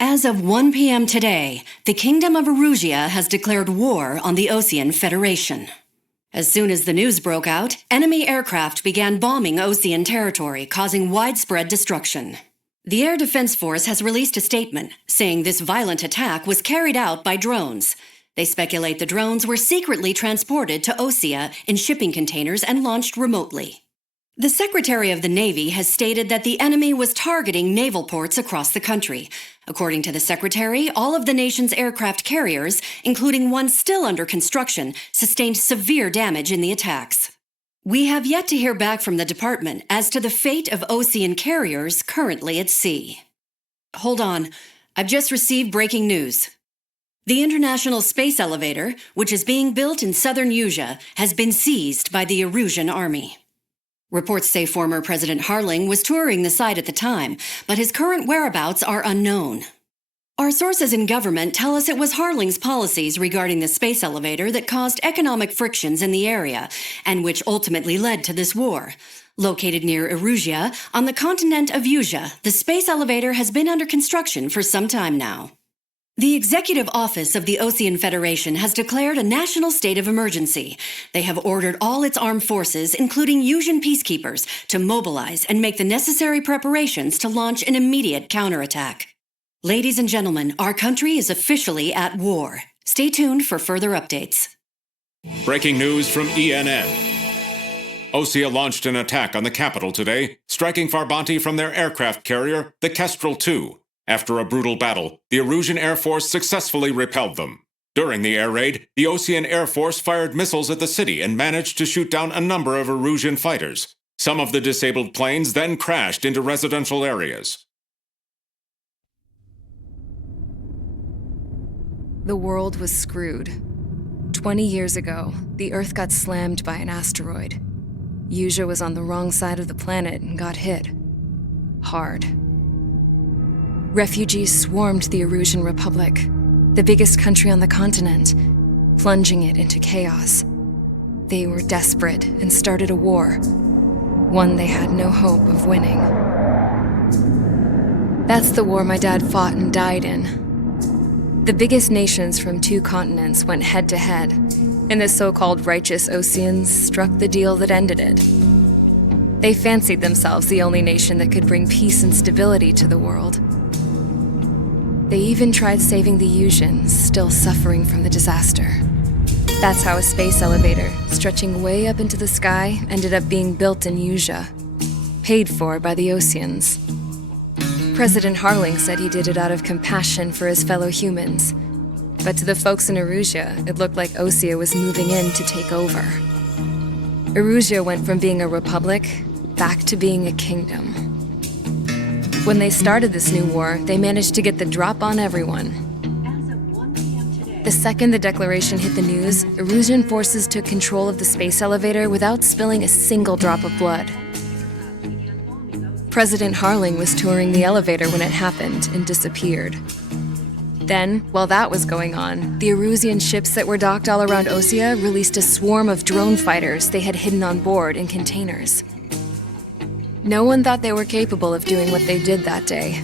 As of 1 p.m. today, the Kingdom of Erusia has declared war on the Osean Federation. As soon as the news broke out, enemy aircraft began bombing Osean territory, causing widespread destruction. The Air Defense Force has released a statement saying this violent attack was carried out by drones. They speculate the drones were secretly transported to Osea in shipping containers and launched remotely. The Secretary of the Navy has stated that the enemy was targeting naval ports across the country. According to the Secretary, all of the nation's aircraft carriers, including one still under construction, sustained severe damage in the attacks. We have yet to hear back from the department as to the fate of Osean carriers currently at sea. Hold on, I've just received breaking news. The International Space Elevator, which is being built in southern Usea, has been seized by the Erusian army. Reports say former President Harling was touring the site at the time, but his current whereabouts are unknown. Our sources in government tell us it was Harling's policies regarding the space elevator that caused economic frictions in the area, and which ultimately led to this war. Located near Erusia, on the continent of Usea, the space elevator has been under construction for some time now. The Executive Office of the Osean Federation has declared a national state of emergency. They have ordered all its armed forces, including Usian peacekeepers, to mobilize and make the necessary preparations to launch an immediate counterattack. Ladies and gentlemen, our country is officially at war. Stay tuned for further updates. Breaking news from ENN. Osea launched an attack on the capital today, striking Farbanti from their aircraft carrier, the Kestrel II. After a brutal battle, the Erusian Air Force successfully repelled them. During the air raid, the Osean Air Force fired missiles at the city and managed to shoot down a number of Erusian fighters. Some of the disabled planes then crashed into residential areas. The world was screwed. 20 years ago, the Earth got slammed by an asteroid. Usea was on the wrong side of the planet and got hit. Hard. Refugees swarmed the Erusian Republic, the biggest country on the continent, plunging it into chaos. They were desperate and started a war, one they had no hope of winning. That's the war my dad fought and died in. The biggest nations from 2 continents went head-to-head, and the so-called righteous Oseans struck the deal that ended it. They fancied themselves the only nation that could bring peace and stability to the world. They even tried saving the Usians, still suffering from the disaster. That's how a space elevator, stretching way up into the sky, ended up being built in Usea, paid for by the Oseans. President Harling said he did it out of compassion for his fellow humans. But to the folks in Erusia, it looked like Osea was moving in to take over. Erusia went from being a republic back to being a kingdom. When they started this new war, they managed to get the drop on everyone. The second the declaration hit the news, Erusian forces took control of the space elevator without spilling a single drop of blood. President Harling was touring the elevator when it happened and disappeared. Then, while that was going on, the Erusian ships that were docked all around Osea released a swarm of drone fighters they had hidden on board in containers. No one thought they were capable of doing what they did that day.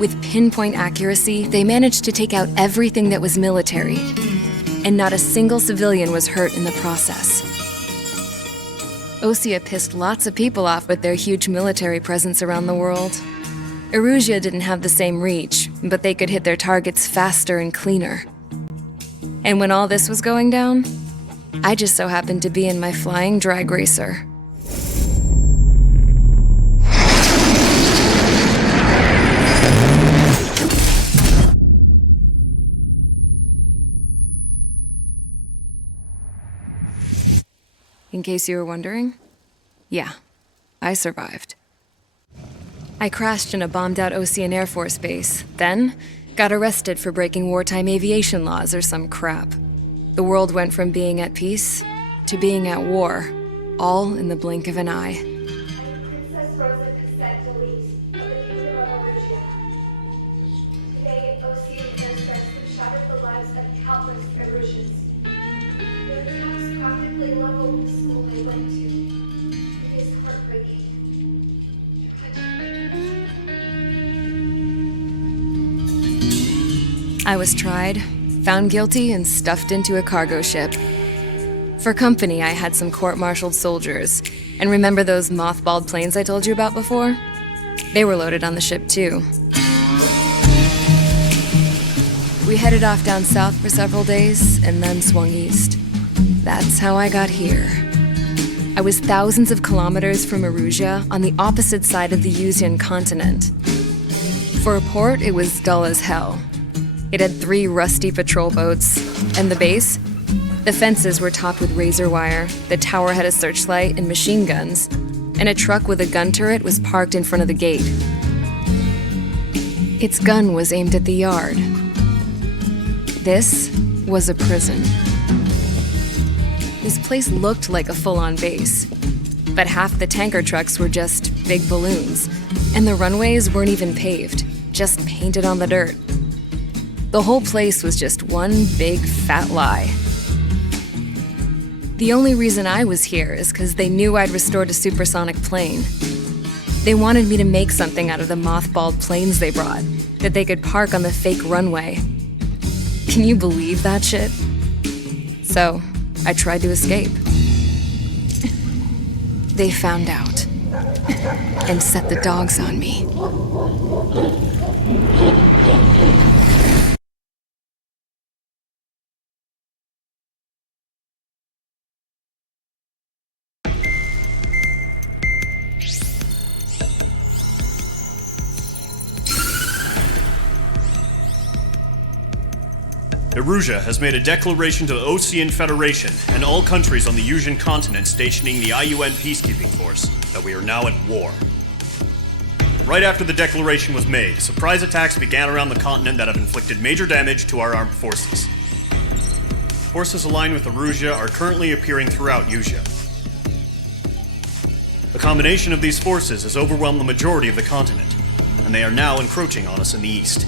With pinpoint accuracy, they managed to take out everything that was military, and not a single civilian was hurt in the process. Osea pissed lots of people off with their huge military presence around the world. Erusia didn't have the same reach, but they could hit their targets faster and cleaner. And when all this was going down, I just so happened to be in my flying drag racer. In case you were wondering, yeah, I survived. I crashed in a bombed-out Osean Air Force base, then got arrested for breaking wartime aviation laws or some crap. The world went from being at peace to being at war, all in the blink of an eye. Princess Rosa Cassette Delise of the Kingdom of Erusia. Today, Osean airstrikes have shattered the lives of countless Erusians. Their attacks practically leveled the school they went to. It is heartbreaking. I was tried, found guilty, and stuffed into a cargo ship. For company, I had some court-martialed soldiers. And remember those mothballed planes I told you about before? They were loaded on the ship, too. We headed off down south for several days, and then swung east. That's how I got here. I was thousands of kilometers from Erusia, on the opposite side of the Yuzian continent. For a port, it was dull as hell. It had 3 rusty patrol boats, and the base? The fences were topped with razor wire, the tower had a searchlight and machine guns, and a truck with a gun turret was parked in front of the gate. Its gun was aimed at the yard. This was a prison. This place looked like a full-on base, but half the tanker trucks were just big balloons, and the runways weren't even paved, just painted on the dirt. The whole place was just one big fat lie. The only reason I was here is because they knew I'd restored a supersonic plane. They wanted me to make something out of the mothballed planes they brought, that they could park on the fake runway. Can you believe that shit? So, I tried to escape. They found out and set the dogs on me. Erusia has made a declaration to the Osean Federation and all countries on the Yuzian continent stationing the IUN peacekeeping force that we are now at war. Right after the declaration was made, surprise attacks began around the continent that have inflicted major damage to our armed forces. Forces aligned with Erusia are currently appearing throughout Yusia. The combination of these forces has overwhelmed the majority of the continent, and they are now encroaching on us in the east.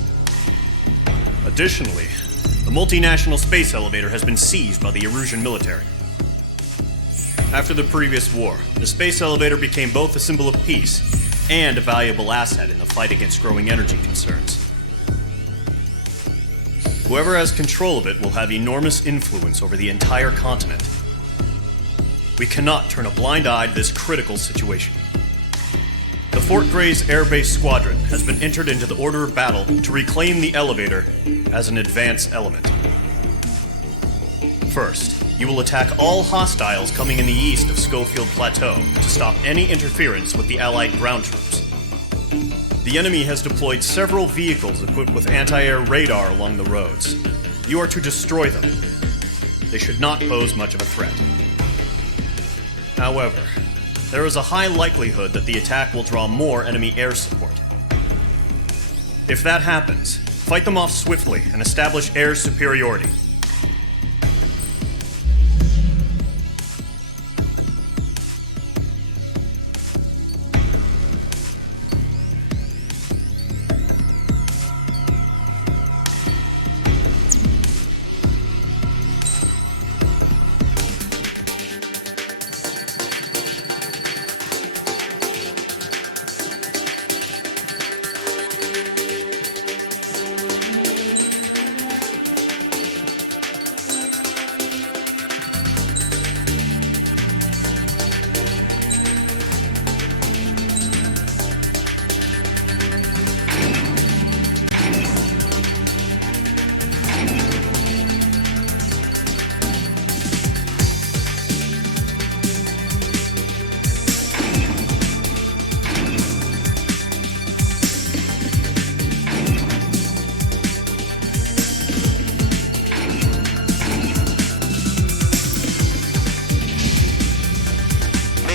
Additionally, the multinational space elevator has been seized by the Erusian military. After the previous war, the space elevator became both a symbol of peace and a valuable asset in the fight against growing energy concerns. Whoever has control of it will have enormous influence over the entire continent. We cannot turn a blind eye to this critical situation. The Fort Gray's Air Base Squadron has been entered into the order of battle to reclaim the elevator as an advance element. First, you will attack all hostiles coming in the east of Schofield Plateau to stop any interference with the Allied ground troops. The enemy has deployed several vehicles equipped with anti-air radar along the roads. You are to destroy them. They should not pose much of a threat. However, there is a high likelihood that the attack will draw more enemy air support. If that happens, fight them off swiftly and establish air superiority.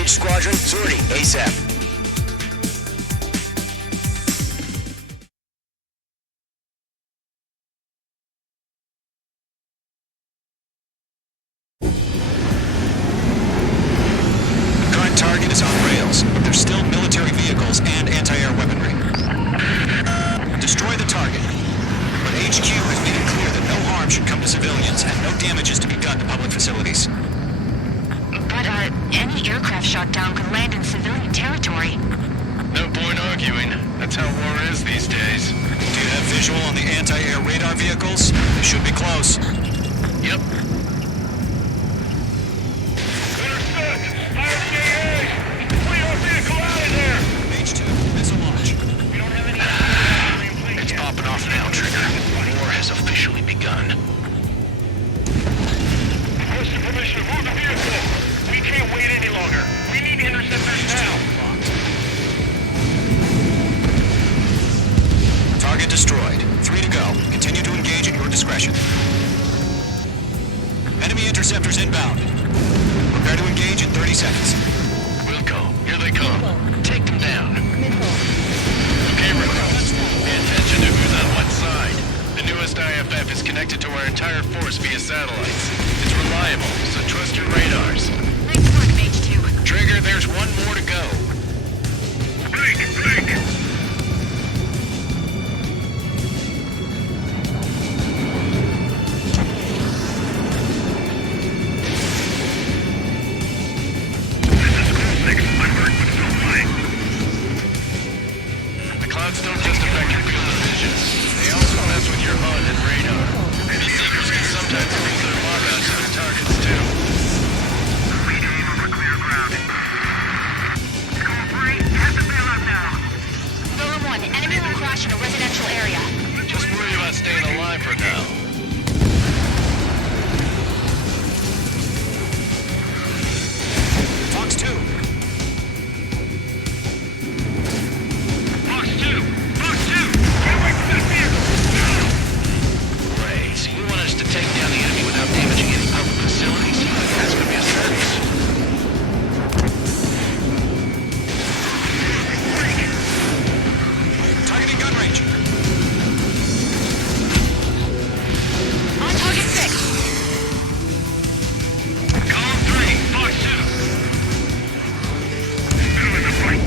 Squadron, sortie ASAP. Current target is on rails. There's still military vehicles and anti-air weaponry. Destroy the target. But HQ has made it clear that no harm should come to civilians and no damage is to be done to public facilities. But, any aircraft shot down could land in civilian territory. No point arguing. That's how war is these days. Do you have visual on the anti-air radar vehicles? They should be close. Yep. Understood. Fire the AA! Flee our vehicle out of there! H2, missile launch. We don't have any... It's popping off now, Trigger. War has officially begun. Requesting permission to move the vehicle. We can't wait any longer. We need interceptors now. Target destroyed. 3 to go. Continue to engage at your discretion. Enemy interceptors inbound. Prepare to engage in 30 seconds. Wilco, here they come. Take them down. Okay, recruits. Pay attention to who's on what side. The newest IFF is connected to our entire force via satellites. It's reliable, so trust your radars. Nice work, H2. Trigger, there's one more to go. Blink! The clouds don't just affect your field of vision. They also mess with your HUD and radar. And the Seekers can sometimes lose their lockouts to their targets, too. We aim over clear ground. Cooperate. Have the bailout now. Golem 1, enemy will crash in a residential area. Just worry about staying alive for now. Fox 2. Fox 2! Fox 2! Get away from that vehicle! Great. So you want us to take down the enemy without damaging any public facilities? That's gonna be a service. Targeting gun range. On target 6. Column 3, Fox 2! Enemy in the fight!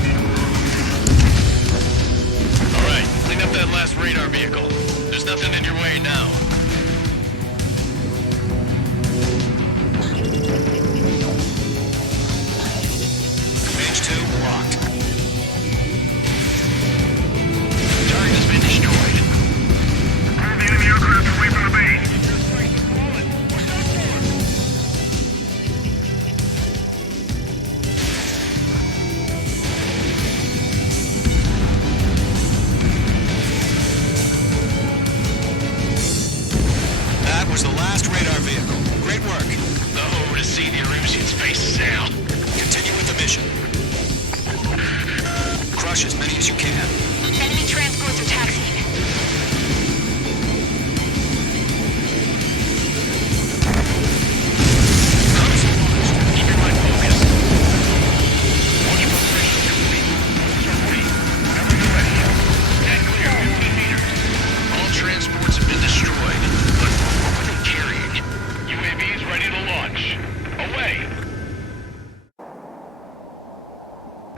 Alright, clean up that last radar vehicle. There's nothing in your way now. H2 locked. Target has been destroyed. Move the enemy aircraft away from the base. That was the last radar vehicle. Great work. The over to see the Erusians' faces now. Continue with the mission. Crush as many as you can. Enemy transports are taxiing. Keep your mind focused. Watch preparation complete. Sir, wait. Cover the rest. Stand clear, 15 meters. All transports have been destroyed. But what were they carrying? UAVs ready to launch. Away!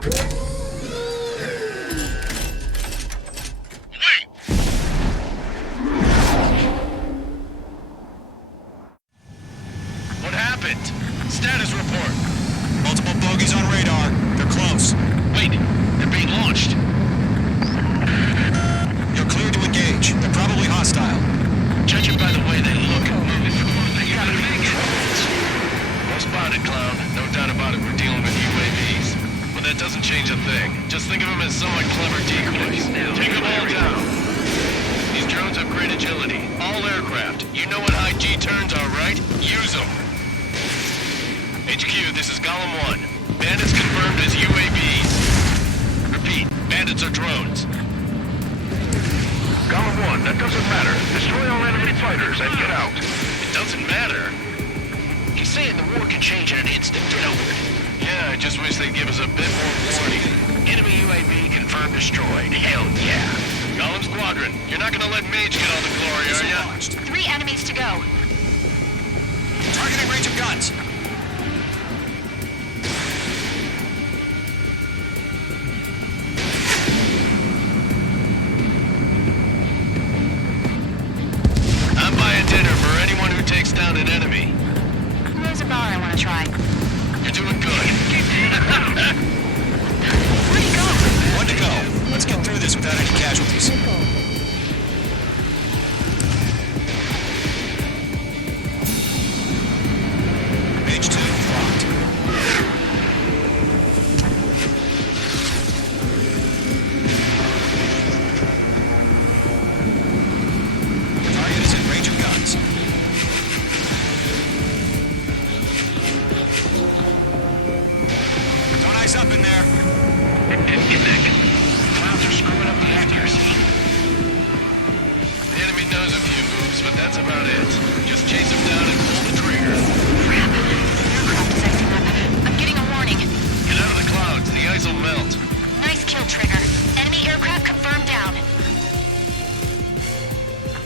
Wait! What happened? Status report. Multiple bogies on radar. They're close. Wait, they're being launched. You're cleared to engage. They're probably hostile. Judging by the way they look and move, they gotta be good. Well spotted, Clown. No doubt about it, we're dealing with UAVs. But that doesn't change a thing. Just think of them as somewhat clever decoys. Take them all down. These drones have great agility. All aircraft. You know what high G turns are, right? Use them. HQ, this is Golem 1. Bandits confirmed as UAVs. Repeat, bandits are drones. Golem 1, that doesn't matter. Destroy all enemy fighters and get out. It doesn't matter? He's saying the war can change in an instant. Get over it. Yeah, I just wish they'd give us a bit more warning. Enemy UAV confirmed destroyed. Hell yeah. Golem Squadron, you're not gonna let Mage get all the glory, are ya? Launched. 3 enemies to go. Targeting range of guns. I'm buying dinner for anyone who takes down an enemy. There's a bar I want to try. You're doing good. Where'd he go? One to go. Let's get through this without any casualties. about it. Just chase him down and pull the trigger. Crap. Aircraft is acting up. I'm getting a warning. Get out of the clouds. The ice will melt. Nice kill, Trigger. Enemy aircraft confirmed down.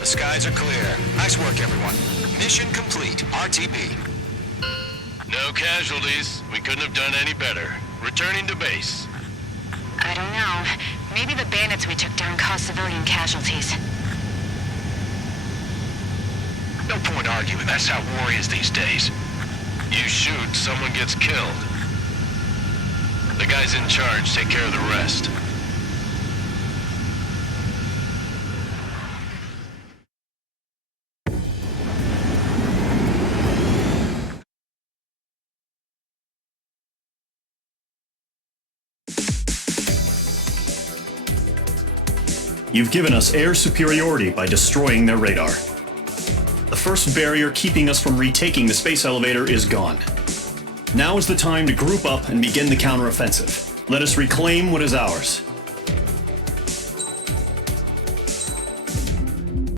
The skies are clear. Nice work, everyone. Mission complete. RTB. No casualties. We couldn't have done any better. Returning to base. I don't know. Maybe the bandits we took down caused civilian casualties. No point arguing. That's how war is these days. You shoot, someone gets killed. The guys in charge take care of the rest. You've given us air superiority by destroying their radar. The first barrier keeping us from retaking the space elevator is gone. Now is the time to group up and begin the counteroffensive. Let us reclaim what is ours.